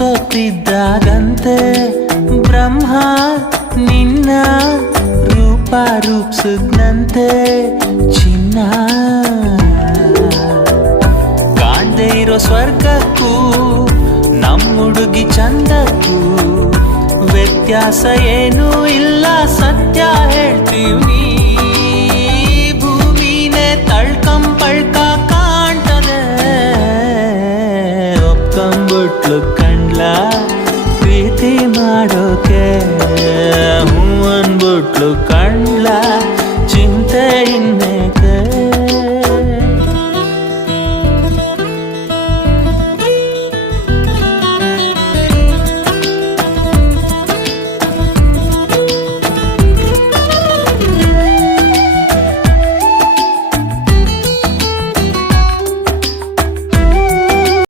ಸೋತಿದ್ದಾಗಂತೆ ಬ್ರಹ್ಮ ನಿನ್ನ ರೂಪ ರೂಪಿಸಿದ್ನಂತೆ ಚಿನ್ನ. ಕಾಣ್ದೇ ಇರೋ ಸ್ವರ್ಗಕ್ಕೂ ನಮ್ಮುಡುಗಿ ಚಂದಕ್ಕೂ ವ್ಯತ್ಯಾಸ ಏನೂ ಇಲ್ಲ, ಸತ್ಯ ಹೇಳ್ತೀವಿ. ಭೂಮಿನೇ ತಳ್ಕಂಪಳ್ಕ ಕಾಣ್ತದೆ, ಒಪ್ಕೊಂಬಿಟ್ಲು ಕಂಡ್ಲ ಪ್ರೀತಿ ಮಾಡೋಕೆ. ಹೂ ಅನ್ಬಿಟ್ಲು ಕಂಡ್ಲ ಚಿಂತೆ ಇನ್ನೇ